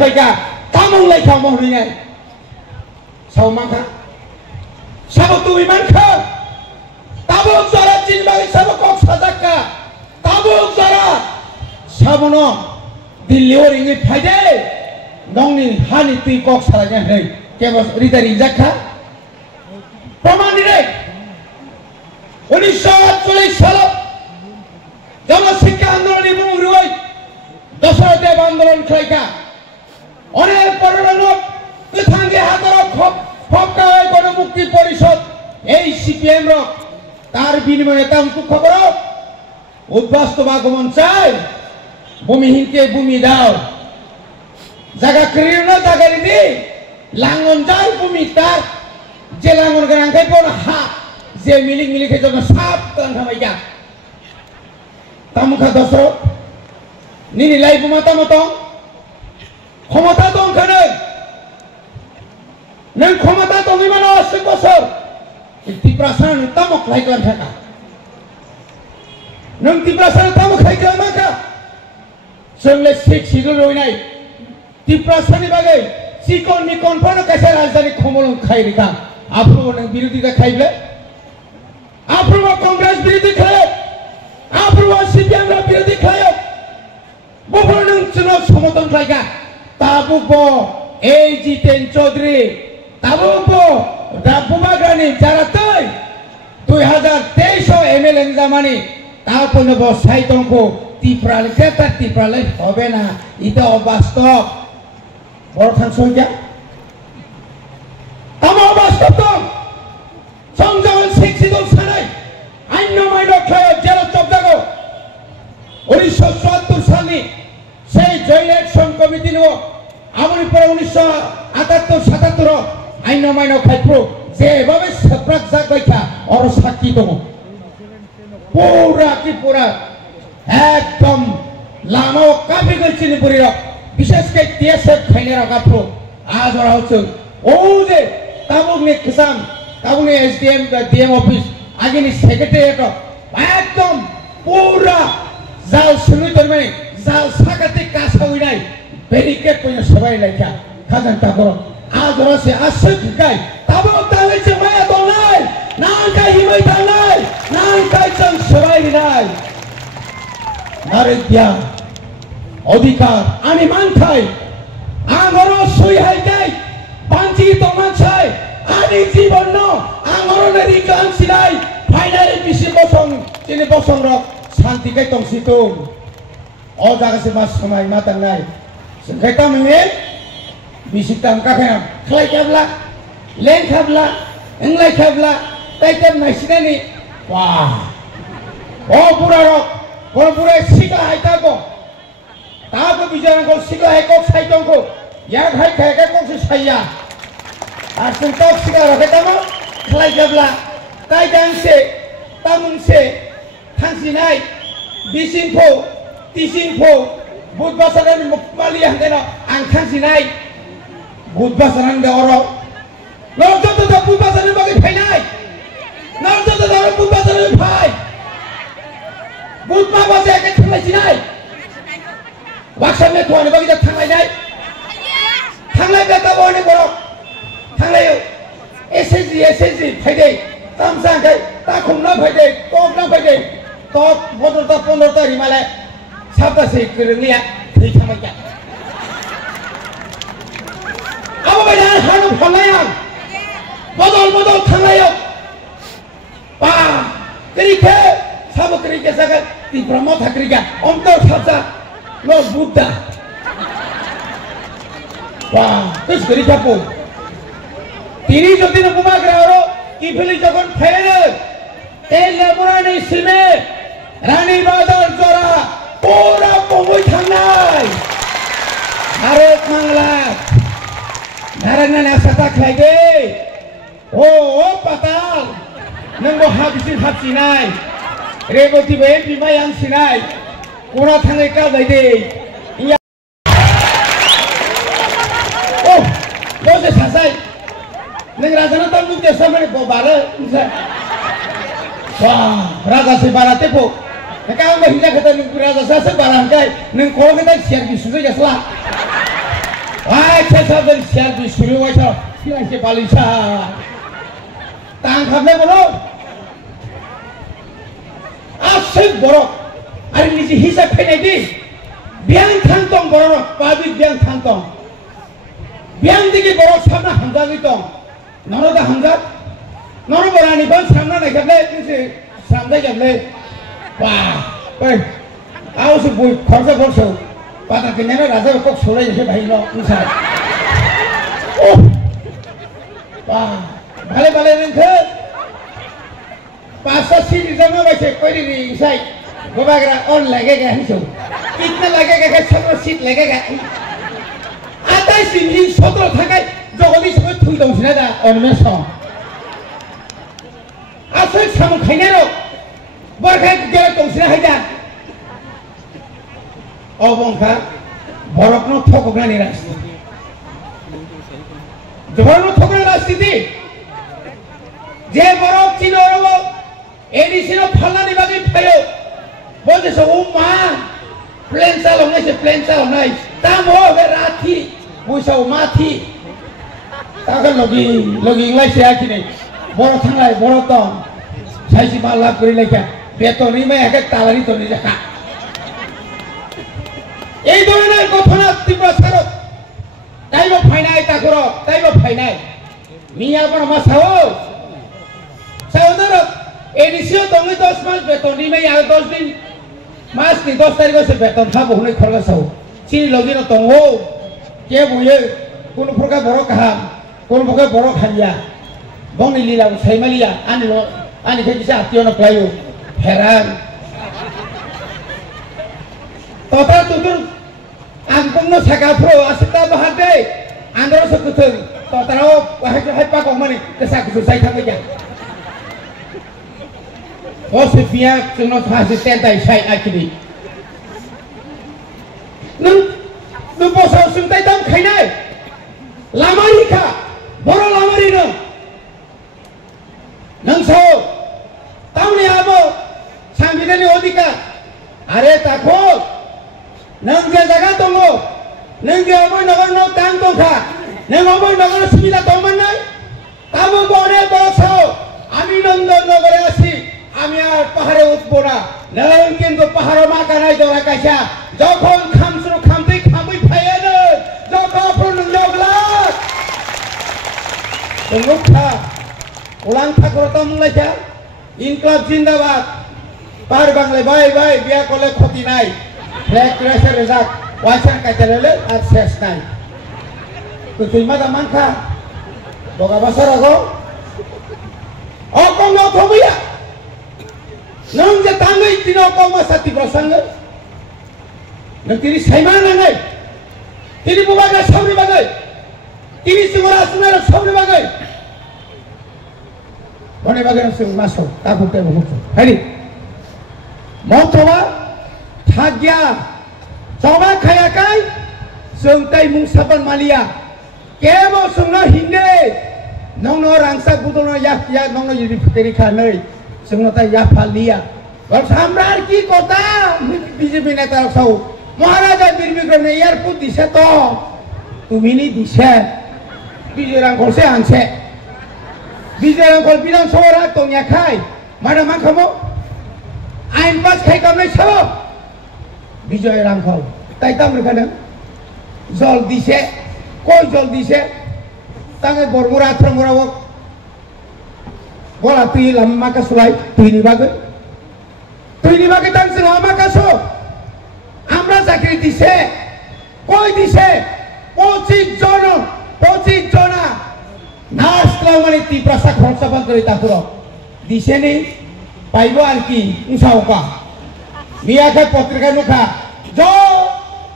faika tamong lai khao mo ri ngai sao mang kha sao tu iman kha tabuk zara chin bagi sao kok sajaka tabuk zara sabono dilli oringi phaide nongni hani tui kok sajanya hei kebos rita rinjakha প্রমাণ দিলে 1948 সালে জনশিক্ষা আন্দোলনের মুহুর্তে দশরথদেব আন্দোলন খাইকা অনেক পরলোক পৃথাঙ্গে হাতর খপকায় গণমুক্তি পরিষদ এই সিপিএম র তার বিনিময়ে তামকু খবর উদ্বাস্তব আগমন চাই ভূমিহীনকে ভূমি দাও জায়গা করিও না জায়গা দিদি লাঙ্গন যাই ভূমি তার যে লাঙ্গন গাঙ্গাই পর হা যে মিলি কে জন্য সাপ কান খামাইয়া তামুখা দশরথ নিনি লাইফ মাতা মতো ক্ষমতা দং খানে নং ক্ষমতা দংই মানে 80 বছর ত্রিপ্রাসান তামক লাইকলান থাকা নং ত্রিপ্রাসান তামক খাইকলান মাকা जोंले सिखिरो रोइनाय ত্রিপ্রাসানি बागै सिकन निकन फनो कैसे राजधानी खमल खाइरिका आफ्रो नों बिरोधिता खाइब्ले आफ्रो कांग्रेस बिरोधि खायो आफ्रो सीपीएम रा बिरोधि खायो बफर नों चुनाव समर्थन खाइगा ताबुबो ए जितेन चौधरी ताबुबो रापुबाग्रानि जारातै 2023 एमएलए जामानि तापनो बो साइतंको ত্রিপুরালে কেতা ত্রিপুরালে হবে না এটা অবাস্তব বড় খান সংখ্যা আমার অবাস্তব তো সংযমন শিক্ষিত সানাই আইন মাইন খায় জেলা চবদাগো 1974 সালে সেই জয়েন্ট অ্যাকশন কমিটি নো আমরি পরে 1978 77 আইন মাইন খাইপ্রো যেভাবে সপ্রাক জাগাইতা আর সাক্ষী দম পুরা কি পুরা एकदम लामा काफी गलचिनि पुरिर विशेष के टीएसएफ खाइनेर गाफ्रो आज और हाउस ओ जे ताबुगनि किसान ताबुगनि एसडीएम डीएम ऑफिस आगेनि सेक्रेटारिएट एकदम पूरा जाल सुनितर माने जाल साकाते कासाउइनाय बेरिकेड पयनो सबाय लायखा खाजन ताबर आज और से आसक गाय ताबो ताले जे माया दनाय नांका हिमै थानाय नांका जों सबाय नाय नारित्या अधिकार आनी मानखाय आंगरो सुइहाय गाय पांची तमानसाय आनी जीवन न आंगरो नरि कानसिनाय फाइनाल बिसि बसं जिनि बसं रक शांति कै तंसितो अ जागासे मास समाय मातांनाय संखाय तामने बिसि ताम काखाय खलाय खाबला लें खाबला इंलाय खाबला ताइतेम नायसिनानि वाह ओ पुरा रक Pura sikla hai ta ko ta ko bicara ko sikla hai ko sai tong ko ya hai khai ka ko saya asun tok sikla rakhe ta mo khlai jabla tai dang se tamun se thansinai bisin pho tisin pho bud basaran mali han dena ang thansinai bud basaran de oro lo to bud basaran bagi phainai lo to bud basaran phai Budhma बजे के थांलाय सिनाय वाक्सामने थोने बगि थांलायनाय थांलाय बेका बने बर थांलाय SSG फायदे तामसांगै ताखुमना फायदे तोबना फायदे तब 15 रिमाले साबदासे गोरोंनिया थै थांबाय आबो बायना हानु फलाय आं बदल थांलाय बा करिखे साबकरी के जगह ती ब्रह्म ठाकरे का अंतर साचा लो बुद्धा वाह किस करी जापो तीनी जो दिन बुमा ग्राहरो की फिली जगन फैले तेल लेबुरानी सिमे रानी बादल जोरा पूरा पोमुई थांनाय भारत मंगला नारायण ने सता खाइगे ओ पताल नंगो हाबिसिन हाबसिनाय रेगोती बे बिमाय आं सिनाय कोना थाङै का बायदि ओ बसे सासाय नों राजानो ताम दुते सामने बारे वाह राजा से बाराते पो का आं हिजा खता नों राजा सासे बारांखाय नों खर'खै सियार बिसुजै गासला saben siapa disuruh wajah siapa si balisa tangkapnya borok asyik borok hari ini hisap penedi biang kantong borok pabrik biang kantong biang digi borok sama hamzah itu nono dah hamzah nono berani bang sama nak kerja ini sama kerja wah aku sebut korsa korsa pada kenapa rasa kok sulit je bahaya misal oh wah balik rengke pasal sini zaman macam kau ini misal gua bagai on lagi kan itu kita lagi kan satu seat lagi kan atas sini satu thakai jadi semua tuh dong sini ada on mesong asal sama kena berkai kerja dong sini aja অবংখা বরফনো ঠকগ্রানি রাজনীতি বরফনো ঠকগ্রানি রাজনীতি যে বরফ চীন অরব এডিসিনো ফাল্লানি বাগে ফাইও বলতেছে ও মা plane চালানাই তাম হবে রাথি বুঝাও মাথি তাকে লগি ইংলাইছে আকিনে বড় থাংলাই বড় তং সাইসি মা লাভ করি লেখা বেতনই মা এক তালারি তনি দেখা এই ধরনের ঘটনা তীব্র সারক তাইব ফাইনাই তাকর তাইব ফাইনাই মিয়া বড় মাসাও সাউদার এডিসিও দঙ্গি 10 মাস বেতন নিমে আর 10 দিন মাস নি 10 তারিখ সে বেতন খাবো হনে খরগা সাও চিনি লগিন তঙ্গো কে বয়ে কোন প্রকার বড় কাহাম কোন প্রকার বড় খালিয়া বংনি লীলা সাইমালিয়া আনি খেকিসা আত্মীয় না প্লাইও হেরান Total tutur angkungno sakapro asita bahade andro sekuteng totaro hai pa kong mani kesak susai thameja Osipia tungno asisten tai sai akini nu poso suntai tam khainai lamari kha boro lamari no nangso tauni abo sambidani odikar are takho nang dia jaga tunggu, nang dia apa nagar no tang tungka, nang apa nagar semila tongman nai, kamu boleh dosa, ami nonton nagar asi, ami ar pahare utpora, nang kintu paharo makan ay dora kasya, jokon kamsuru kampi payana, jokon pun nongjoglak, tunggu kha, ulang thakur mulai ja, inkilab zindabad, par bangle bye biar kolek khoti nai. Black Tracer rezak wajan kajalele at ses nai tutuy mata mangka boga basar ago okong no thobiya nang je tangai tino okong ma sati prasang nang tiri saiman nangai tiri bubaga sabri bagai tiri sumara sumara sabri bagai bone bagai sum maso ta bukte bukte hari motoba Thagya, coba kayakai, sungtai mungsaban malia, kemo sungno hinde, nongno rangsa budono ya nongno jadi puteri kanai, sungno ta ya palia, kalau samrar ki kota, BJP neta sau, Maharaja Birbikrama airport dise to, tumini dise, bijarang kolse anse, bijarang kol bilang sora tongnya kai, mana mak kamu, ain pas kai kamu sabo. বিজয় রামফল তাই তো আমরা কেন জল দিছে কই জল দিছে তাকে বরমুরা আত্রমুরা বলা তুই লাম্মাকা সুলাই তুই নিবাগে তার সে লাম্মাকা সো আমরা চাকরি দিছে কই দিছে 25 জনা নাসলা মানে তি প্রশা খরচা বন্ধ করে তাপুর দিছে নি পাইব আর কি উসাওকা মিয়াকে পত্রিকা নুখা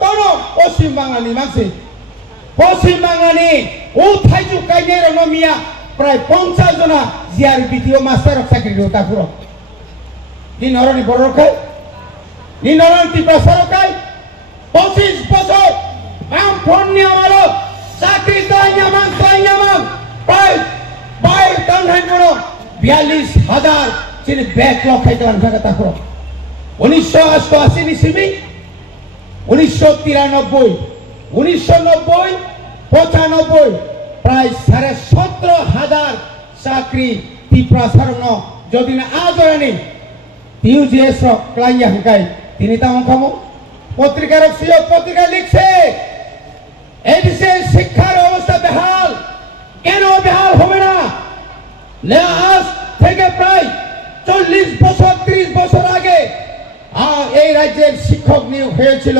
tono Posim Bangani maksud Posim Bangani uthaju kaine rangomia pray 50 jona ziar video master of sakri rota puro ni noroni borokai ni noron ti prasarokai 25 bosor am phonnya malo sakri tanya mang pray bay tanhan puro 42000 chini backlog kaitan kata puro 1988 ni simi 1993 1990 95 প্রায় 17,500 চাকরি ত্রিপুরা সারণ যদি না আজ আনি ইউজিএস ক্লাইয়া হাঁকাই তিনি তাম খামো পত্রিকার সিও পত্রিকা লিখছে এই দেশে শিক্ষার অবস্থা বেহাল কেন বেহাল হবে না আজ থেকে প্রায় 40 বছর 30 বছর আগে এই রাজ্যের শিক্ষক নিয়োগ হয়েছিল